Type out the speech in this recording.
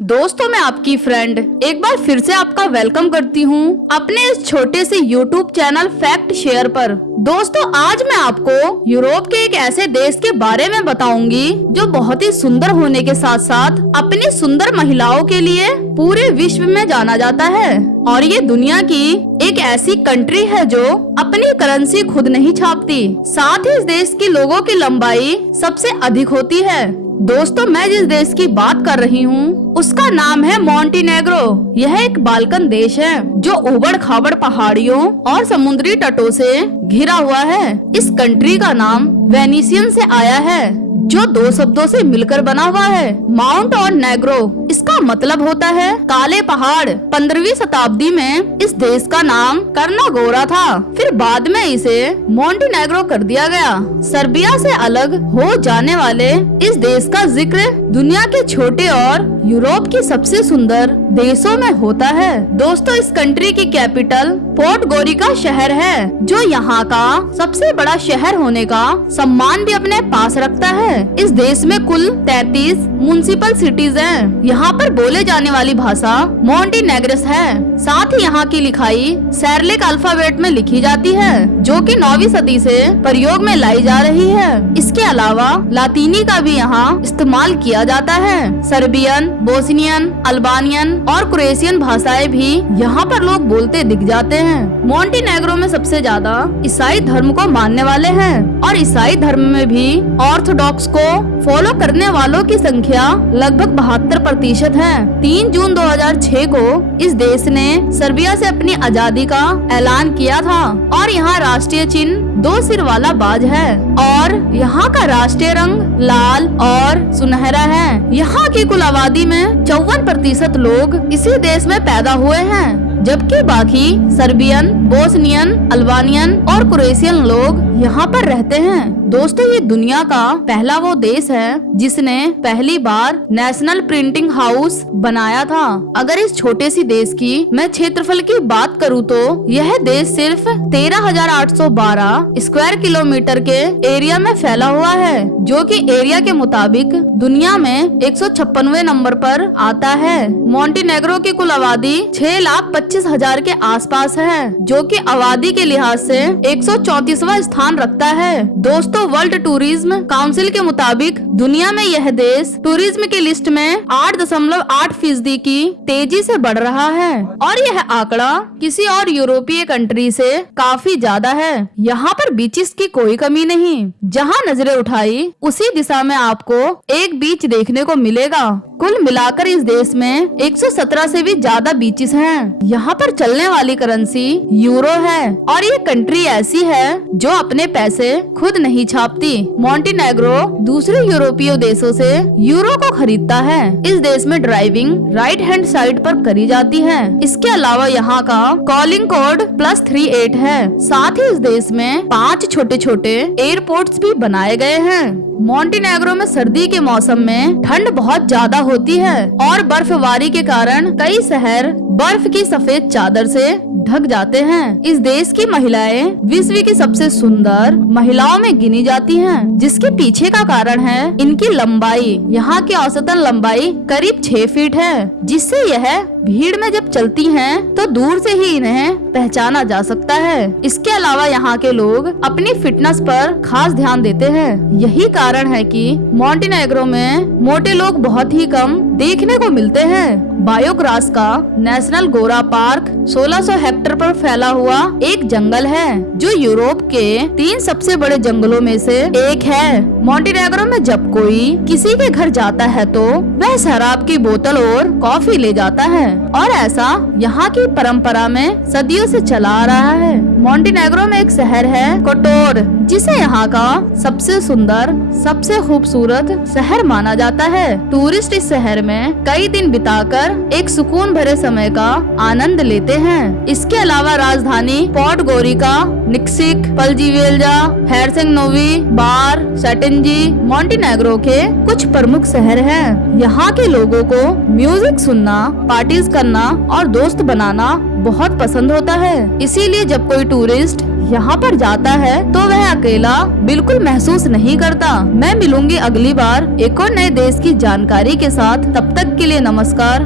दोस्तों, मैं आपकी फ्रेंड एक बार फिर से आपका वेलकम करती हूँ अपने इस छोटे से यूट्यूब चैनल फैक्ट शेयर पर। दोस्तों, आज मैं आपको यूरोप के एक ऐसे देश के बारे में बताऊंगी जो बहुत ही सुंदर होने के साथ साथ अपनी सुंदर महिलाओं के लिए पूरे विश्व में जाना जाता है। और ये दुनिया की एक ऐसी कंट्री है जो अपनी करेंसी खुद नहीं छापती, साथ ही इस देश के लोगों की लंबाई सबसे अधिक होती है। दोस्तों, मैं जिस देश की बात कर रही हूँ उसका नाम है मोंटेनेग्रो। यह एक बाल्कन देश है जो उबड़ खाबड़ पहाड़ियों और समुद्री तटों से घिरा हुआ है। इस कंट्री का नाम वेनिसियन से आया है जो दो शब्दों से मिलकर बना हुआ है, माउंट और नेग्रो। इसका मतलब होता है काले पहाड़। 15वीं शताब्दी में इस देश का नाम कर्नागोरा था, फिर बाद में इसे मोंटेनेग्रो कर दिया गया। सर्बिया से अलग हो जाने वाले इस देश का जिक्र दुनिया के छोटे और यूरोप की सबसे सुंदर देशों में होता है। दोस्तों, इस कंट्री की कैपिटल पोर्टगोरिका शहर है जो यहाँ का सबसे बड़ा शहर होने का सम्मान भी अपने पास रखता है। इस देश में कुल 33 म्युनिसिपल सिटीज हैं। यहाँ पर बोले जाने वाली भाषा मोंटेनेग्रिस है। साथ ही यहाँ की लिखाई साइरिलिक अल्फाबेट में लिखी जाती है जो कि 9वीं सदी से प्रयोग में लाई जा रही है। इसके अलावा लातीनी का भी यहाँ इस्तेमाल किया जाता है। सर्बियन, बोस्नियन, अल्बानियन और क्रोएशियन भाषाएं भी यहाँ पर लोग बोलते दिख जाते हैं। मोंटेनेग्रो में सबसे ज्यादा ईसाई धर्म को मानने वाले हैं और ईसाई धर्म में भी ऑर्थोडॉक्स को फॉलो करने वालों की संख्या लगभग 72% है। 3 जून 2006 को इस देश ने सर्बिया से अपनी आजादी का ऐलान किया था और यहाँ राष्ट्रीय चिन्ह 2 सिर वाला बाज है और यहाँ का राष्ट्रीय रंग लाल और सुनहरा है। यहाँ की कुल आबादी में 54% लोग इसी देश में पैदा हुए हैं, जबकि बाकी सर्बियन, बोस्नियन, अल्बानियन और क्रोएशियन लोग यहाँ पर रहते हैं। दोस्तों, ये दुनिया का पहला वो देश है जिसने पहली बार नेशनल प्रिंटिंग हाउस बनाया था। अगर इस छोटे सी देश की मैं क्षेत्रफल की बात करूँ तो यह देश सिर्फ 13,812 स्क्वायर किलोमीटर के एरिया में फैला हुआ है, जो कि एरिया के मुताबिक दुनिया में 156वें नंबर पर आता है। मोंटेनेग्रो की कुल आबादी 6,25,000 के आसपास है, जो कि आबादी के लिहाज से 134वां स्थान रखता है। दोस्तों, वर्ल्ड टूरिज्म काउंसिल के मुताबिक दुनिया में यह देश टूरिज्म की लिस्ट में 8.8% की तेजी से बढ़ रहा है और यह आंकड़ा किसी और यूरोपीय कंट्री से काफी ज्यादा है। यहाँ पर बीचेस की कोई कमी नहीं। जहाँ नजरें उठाई उसी दिशा में आपको एक बीच देखने को मिलेगा। कुल मिलाकर इस देश में 117 से भी ज्यादा बीचेस हैं। यहाँ पर चलने वाली करेंसी यूरो है और ये कंट्री ऐसी है जो अपने पैसे खुद नहीं छापती। मोंटेनेग्रो दूसरे यूरोपीय देशों से यूरो को खरीदता है। इस देश में ड्राइविंग राइट हैंड साइड पर करी जाती है। इसके अलावा यहाँ का कॉलिंग कोड +38 है। साथ ही इस देश में 5 छोटे छोटे एयरपोर्ट्स भी बनाए गए हैं। मोंटेनेग्रो में सर्दी के मौसम में ठंड बहुत ज्यादा होती है और बर्फबारी के कारण कई शहर बर्फ की सफेद चादर से ढक जाते हैं। इस देश की महिलाएं विश्व की सबसे सुंदर महिलाओं में गिनी जाती हैं, जिसके पीछे का कारण है इनकी लंबाई। यहाँ की औसतन लंबाई करीब 6 फीट है, जिससे यह भीड़ में जब चलती हैं तो दूर से ही इन्हें पहचाना जा सकता है। इसके अलावा यहाँ के लोग अपनी फिटनेस पर खास ध्यान देते हैं। यही कारण है कि मोंटेनेग्रो में मोटे लोग बहुत ही कम देखने को मिलते हैं। बायोग्रास का नेशनल गोरा पार्क 1600 हेक्टेयर पर फैला हुआ एक जंगल है जो यूरोप के 3 सबसे बड़े जंगलों में से एक है। मोंटेनेग्रो में जब कोई किसी के घर जाता है तो वह शराब की बोतल और कॉफी ले जाता है और ऐसा यहाँ की परंपरा में सदियों से चला आ रहा है। मोंटेनेग्रो में एक शहर है कोटोर, जिसे यहाँ का सबसे सुंदर, सबसे खूबसूरत शहर माना जाता है। टूरिस्ट इस शहर में कई दिन बिताकर एक सुकून भरे समय का आनंद लेते हैं। इसके अलावा राजधानी पोर्टगोरिका, निक्सिक, पलजीवेल्जा, हेरसिंग-नोवी, बार, सटेंजी मोंटेनेग्रो के कुछ प्रमुख शहर हैं। यहाँ के लोगों को म्यूजिक सुनना, पार्टीज करना और दोस्त बनाना बहुत पसंद होता है। इसीलिए जब कोई टूरिस्ट यहाँ पर जाता है तो वह अकेला बिल्कुल महसूस नहीं करता। मैं मिलूंगी अगली बार एक और नए देश की जानकारी के साथ। तब तक के लिए नमस्कार।